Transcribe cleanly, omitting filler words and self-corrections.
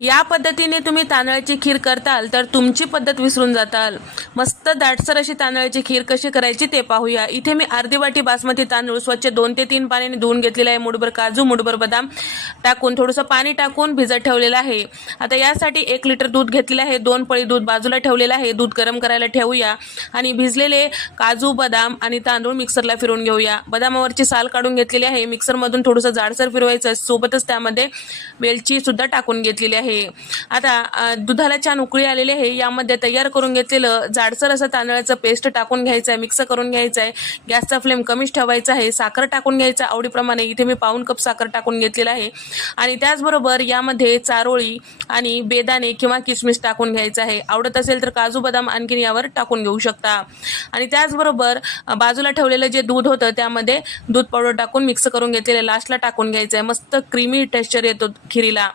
या पद्धतीने तुम्ही तांदळाची खीर करताल तर तुमची पद्धत विसरून जाताल। मस्त दाटसर अशी तांदळाची खीर कशी करायची ते पाहूया। इथे मी अर्धी वाटी बासमती तांदूळ स्वच्छ 2 ते 3 पाण्याने धुवून घेतलेला आहे। मुठभर काजू, मुठभर बदाम टाकून थोडंसं पाणी टाकून भिजत ठेवलेलं आहे। आता यासाठी 1 लिटर दूध घेतलेलं आहे। 2 पळी दूध बाजूला ठेवलेलं आहे। दूध गरम करायला ठेवूया आणि भिजलेले काजू, बदाम आणि तांदूळ मिक्सरला फिरवून घेऊया। बदामावरची साल काढून घेतलेली आहे। मिक्सरमधून थोडंसं जाडसर फिरवायचं, सोबतच त्यामध्ये वेलची सुद्धा टाकून घेतलेली आहे। आता दुधाला छान उकळी आलेली आहे। यामध्ये तयार करून घेतलेलं जाडसर असं तांदळाचं पेस्ट टाकून घ्यायचं आहे, मिक्स करून घ्यायचं आहे। गॅसचा फ्लेम कमीच ठेवायचा आहे। साखर टाकून घ्यायचं आवडीप्रमाणे। इथे मी पाऊण कप साखर टाकून घेतलेला आहे आणि त्याचबरोबर यामध्ये चारोळी आणि बेदाणे किंवा किसमिस टाकून घ्यायचं आहे। आवडत असेल तर काजू, बदाम आणखीन यावर टाकून घेऊ शकता। आणि त्याचबरोबर बाजूला ठेवलेलं जे दूध होतं त्यामध्ये दूध पावडर टाकून मिक्स करून घेतलेलं लास्टला टाकून घ्यायचं आहे। मस्त क्रीमी टेक्स्चर येतो खिरीला।